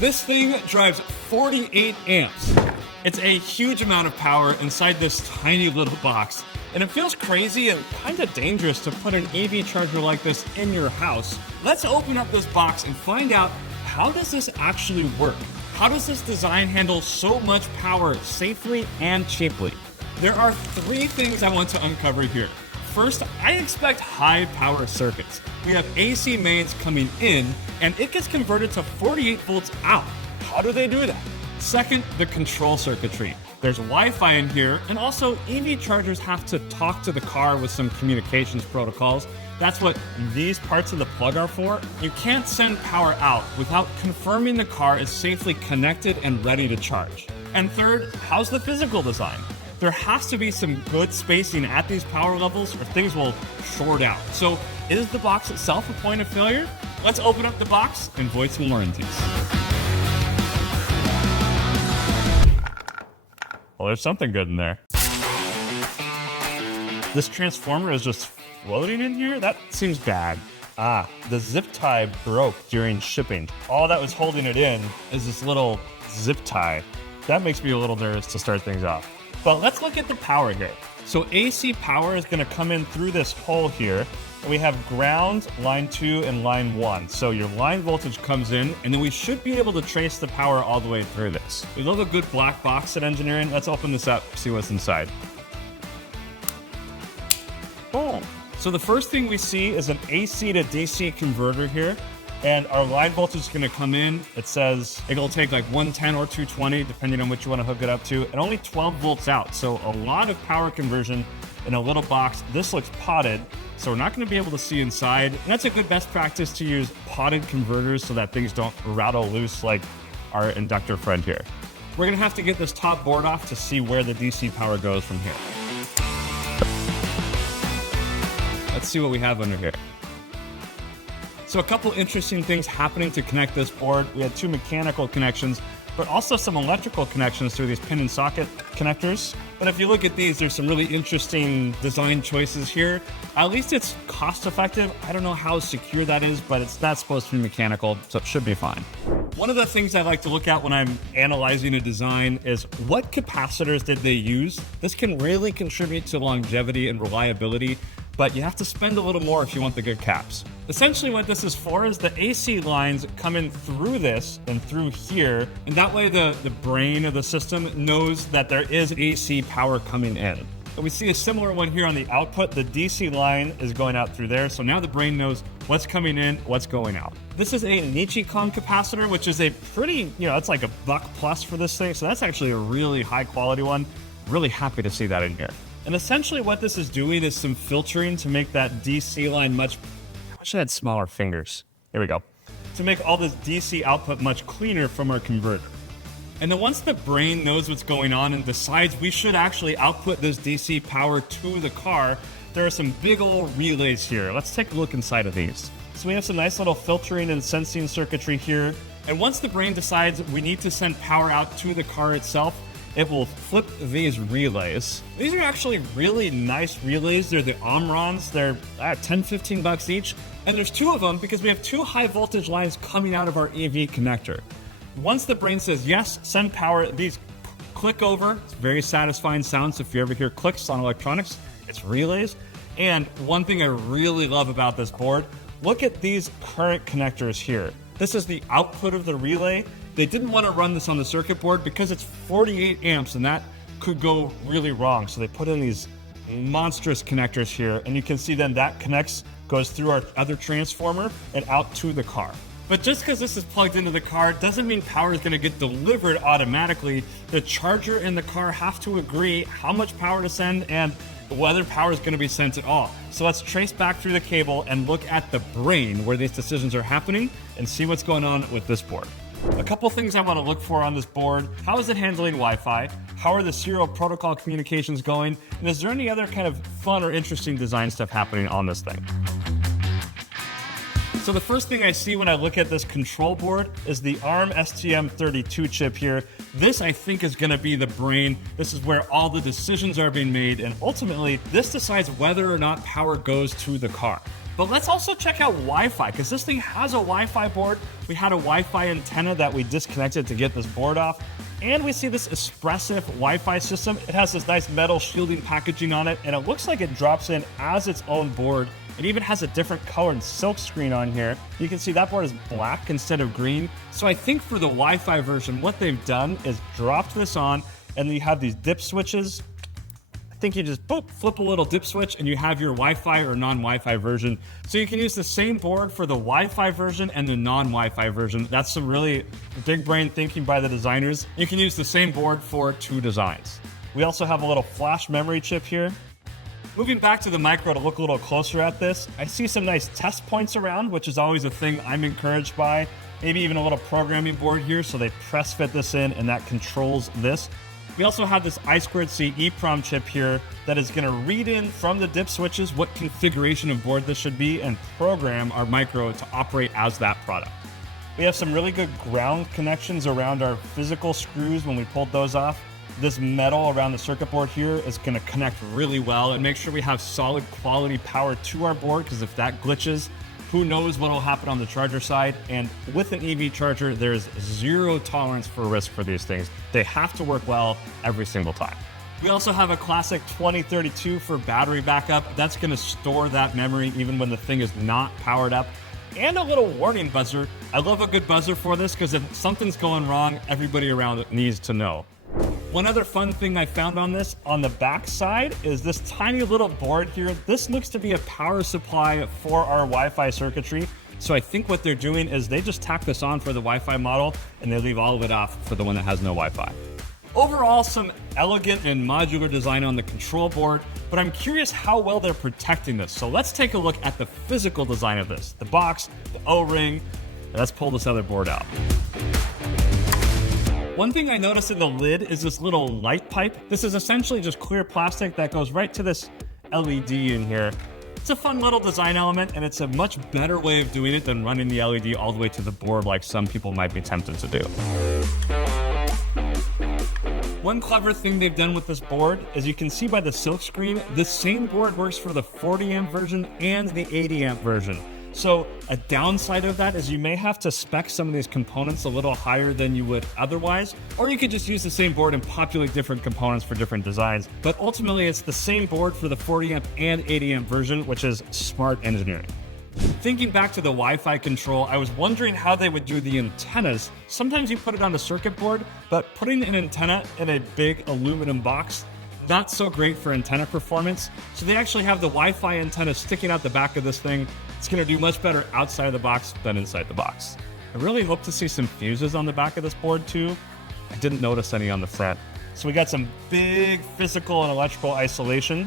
This thing drives 48 amps. It's a huge amount of power inside this tiny little box, and it feels crazy and kind of dangerous to put an EV charger like this in your house. Let's open up this box and find out, how does this actually work? How does this design handle so much power safely and cheaply? There are 3 things I want to uncover here. First, I expect high power circuits. We have AC mains coming in, and it gets converted to 48 volts out. How do they do that? Second, the control circuitry. There's Wi-Fi in here, and also EV chargers have to talk to the car with some communications protocols. That's what these parts of the plug are for. You can't send power out without confirming the car is safely connected and ready to charge. And third, how's the physical design? There has to be some good spacing at these power levels or things will short out. So is the box itself a point of failure? Let's open up the box and void some warranties. Well, there's something good in there. This transformer is just floating in here? That seems bad. The zip tie broke during shipping. All that was holding it in is this little zip tie. That makes me a little nervous to start things off. But let's look at the power here. So AC power is going to come in through this hole here. And we have ground, line 2, and line 1. So your line voltage comes in, and then we should be able to trace the power all the way through this. We love a good black box at engineering. Let's open this up, see what's inside. Oh. So the first thing we see is an AC to DC converter here. And our line voltage is going to come in. It says it'll take like 110 or 220, depending on what you want to hook it up to, and only 12 volts out. So a lot of power conversion in a little box. This looks potted, so we're not going to be able to see inside. And that's a good best practice to use potted converters so that things don't rattle loose like our inductor friend here. We're going to have to get this top board off to see where the DC power goes from here. Let's see what we have under here. So a couple interesting things happening to connect this board. We had 2 mechanical connections, but also some electrical connections through these pin and socket connectors. But if you look at these, there's some really interesting design choices here. At least it's cost effective. I don't know how secure that is, but it's not supposed to be mechanical, so it should be fine. One of the things I like to look at when I'm analyzing a design is what capacitors did they use? This can really contribute to longevity and reliability, but you have to spend a little more if you want the good caps. Essentially what this is for is the AC lines come in through this and through here, and that way the brain of the system knows that there is AC power coming in. And we see a similar one here on the output. The DC line is going out through there, so now the brain knows what's coming in, what's going out. This is a Nichicon capacitor, which is a pretty, it's like $1+ for this thing, so that's actually a really high quality one. Really happy to see that in here. And essentially what this is doing is some filtering to make that DC line I wish I had smaller fingers. Here we go. To make all this DC output much cleaner from our converter. And then once the brain knows what's going on and decides we should actually output this DC power to the car, there are some big old relays here. Let's take a look inside of these. So we have some nice little filtering and sensing circuitry here. And once the brain decides we need to send power out to the car itself, it will flip these relays. These are actually really nice relays. They're the Omrons. They're $10-15 each. And there's 2 of them because we have 2 high voltage lines coming out of our EV connector. Once the brain says yes, send power, these click over. It's very satisfying sound. So if you ever hear clicks on electronics, it's relays. And one thing I really love about this board, look at these current connectors here. This is the output of the relay. They didn't want to run this on the circuit board because it's 48 amps and that could go really wrong. So they put in these monstrous connectors here, and you can see then that goes through our other transformer and out to the car. But just because this is plugged into the car doesn't mean power is going to get delivered automatically. The charger and the car have to agree how much power to send and whether power is going to be sent at all. So let's trace back through the cable and look at the brain where these decisions are happening and see what's going on with this board. A couple things I want to look for on this board. How is it handling Wi-Fi? How are the serial protocol communications going? And is there any other kind of fun or interesting design stuff happening on this thing? So the first thing I see when I look at this control board is the ARM STM32 chip here. This, I think, is going to be the brain. This is where all the decisions are being made, and ultimately, this decides whether or not power goes to the car. But let's also check out Wi-Fi, because this thing has a Wi-Fi board. We had a Wi-Fi antenna that we disconnected to get this board off. And we see this expressive Wi-Fi system. It has this nice metal shielding packaging on it, and it looks like it drops in as its own board. It even has a different colored silk screen on here. You can see that board is black instead of green. So I think for the Wi-Fi version, what they've done is dropped this on, and then you have these dip switches. I think you just boop, flip a little dip switch and you have your Wi-Fi or non-Wi-Fi version. So you can use the same board for the Wi-Fi version and the non-Wi-Fi version. That's some really big brain thinking by the designers. You can use the same board for two designs. We also have a little flash memory chip here. Moving back to the micro to look a little closer at this, I see some nice test points around, which is always a thing I'm encouraged by. Maybe even a little programming board here, so they press fit this in and that controls this. We also have this I2C EEPROM chip here that is going to read in from the dip switches what configuration of board this should be and program our micro to operate as that product. We have some really good ground connections around our physical screws when we pulled those off. This metal around the circuit board here is going to connect really well and make sure we have solid quality power to our board, because if that glitches, who knows what will happen on the charger side. And with an EV charger, there's zero tolerance for risk for these things. They have to work well every single time. We also have a classic 2032 for battery backup. That's going to store that memory even when the thing is not powered up. And a little warning buzzer. I love a good buzzer for this, because if something's going wrong, everybody around it needs to know. One other fun thing I found on this, on the back side, is this tiny little board here. This looks to be a power supply for our Wi-Fi circuitry. So I think what they're doing is they just tack this on for the Wi-Fi model and they leave all of it off for the one that has no Wi-Fi. Overall, some elegant and modular design on the control board, but I'm curious how well they're protecting this. So let's take a look at the physical design of this. The box, the O-ring. Let's pull this other board out. One thing I noticed in the lid is this little light pipe. This is essentially just clear plastic that goes right to this LED in here. It's a fun little design element, and it's a much better way of doing it than running the LED all the way to the board like some people might be tempted to do. One clever thing they've done with this board, as you can see by the silk screen, the same board works for the 40 amp version and the 80 amp version. So a downside of that is you may have to spec some of these components a little higher than you would otherwise, or you could just use the same board and populate different components for different designs. But ultimately, it's the same board for the 40 amp and 80 amp version, which is smart engineering. Thinking back to the Wi-Fi control, I was wondering how they would do the antennas. Sometimes you put it on the circuit board, but putting an antenna in a big aluminum box, not so great for antenna performance. So they actually have the Wi-Fi antenna sticking out the back of this thing. It's going to do much better outside of the box than inside the box. I really hope to see some fuses on the back of this board too. I didn't notice any on the front. So we got some big physical and electrical isolation.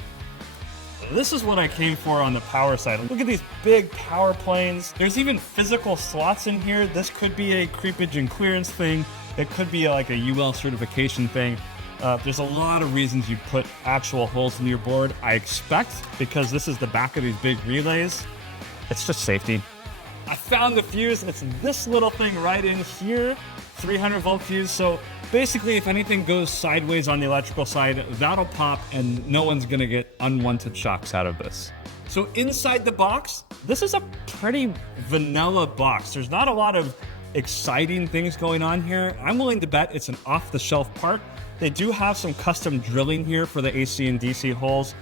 This is what I came for on the power side. Look at these big power planes. There's even physical slots in here. This could be a creepage and clearance thing. It could be like a UL certification thing. There's a lot of reasons you put actual holes in your board. I expect, because this is the back of these big relays, it's just safety. I found the fuse, and it's this little thing right in here, 300 volt fuse. So basically, if anything goes sideways on the electrical side, that'll pop and no one's gonna get unwanted shocks out of this. So inside the box, this is a pretty vanilla box. There's not a lot of exciting things going on here. I'm willing to bet it's an off-the-shelf part. They do have some custom drilling here for the AC and DC holes,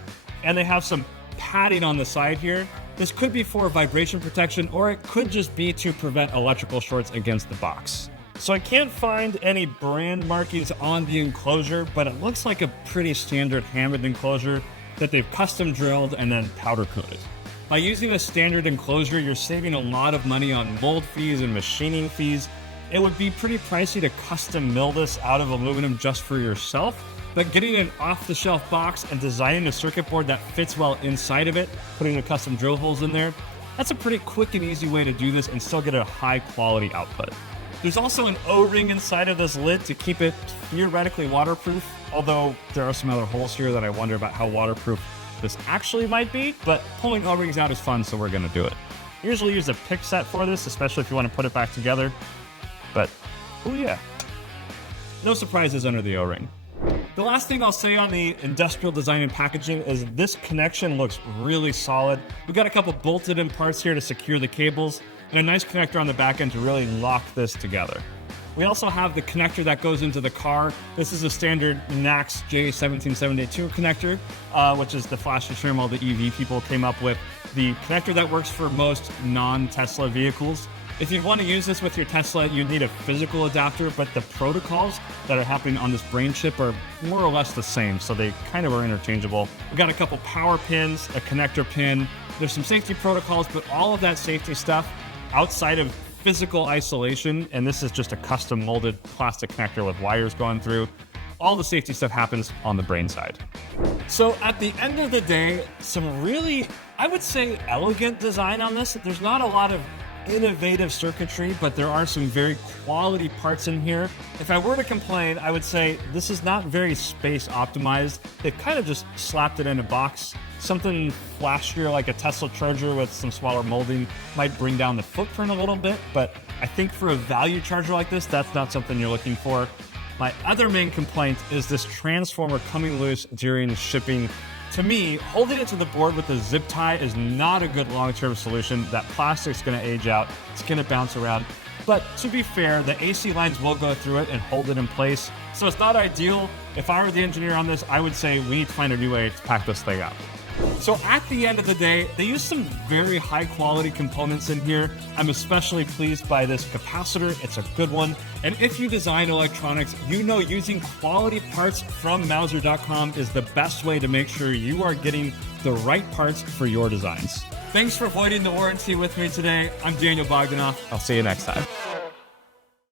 and they have some padding on the side here. This could be for vibration protection, or it could just be to prevent electrical shorts against the box. So I can't find any brand markings on the enclosure, but it looks like a pretty standard Hammond enclosure that they've custom drilled and then powder coated. By using a standard enclosure, you're saving a lot of money on mold fees and machining fees. It would be pretty pricey to custom mill this out of aluminum just for yourself, but getting an off-the-shelf box and designing a circuit board that fits well inside of it, putting the custom drill holes in there, that's a pretty quick and easy way to do this and still get a high-quality output. There's also an O-ring inside of this lid to keep it theoretically waterproof, although there are some other holes here that I wonder about how waterproof this actually might be, but pulling O-rings out is fun, so we're gonna do it. Usually use a pick set for this, especially if you want to put it back together, but oh yeah, no surprises under the O-ring. The The last thing I'll say on the industrial design and packaging is this connection looks really solid. We've got a couple bolted in parts here to secure the cables and a nice connector on the back end to really lock this together. We also have the connector that goes into the car. This is a standard NACS J1772 connector, which is the flashy term all the EV people came up with. The connector that works for most non-Tesla vehicles. If you want to use this with your Tesla, you need a physical adapter, but the protocols that are happening on this brain chip are more or less the same, so they kind of are interchangeable. We've got a couple power pins, a connector pin. There's some safety protocols, but all of that safety stuff outside of physical isolation, and this is just a custom molded plastic connector with wires going through. All the safety stuff happens on the brain side. So at the end of the day, some really, I would say, elegant design on this. There's not a lot of innovative circuitry, but there are some very quality parts in here. If I were to complain, I would say this is not very space optimized. They've kind of just slapped it in a box. Something flashier like a Tesla charger with some smaller molding might bring down the footprint a little bit, but I think for a value charger like this, that's not something you're looking for. My other main complaint is this transformer coming loose during shipping. To me, holding it to the board with a zip tie is not a good long-term solution. That plastic's gonna age out, it's gonna bounce around. But to be fair, the AC lines will go through it and hold it in place. So it's not ideal. If I were the engineer on this, I would say we need to find a new way to pack this thing up. So at the end of the day, they use some very high quality components in here. I'm especially pleased by this capacitor. It's a good one. And if you design electronics, you know using quality parts from Mouser.com is the best way to make sure you are getting the right parts for your designs. Thanks for voiding the warranty with me today. I'm Daniel Bogdanoff. I'll see you next time.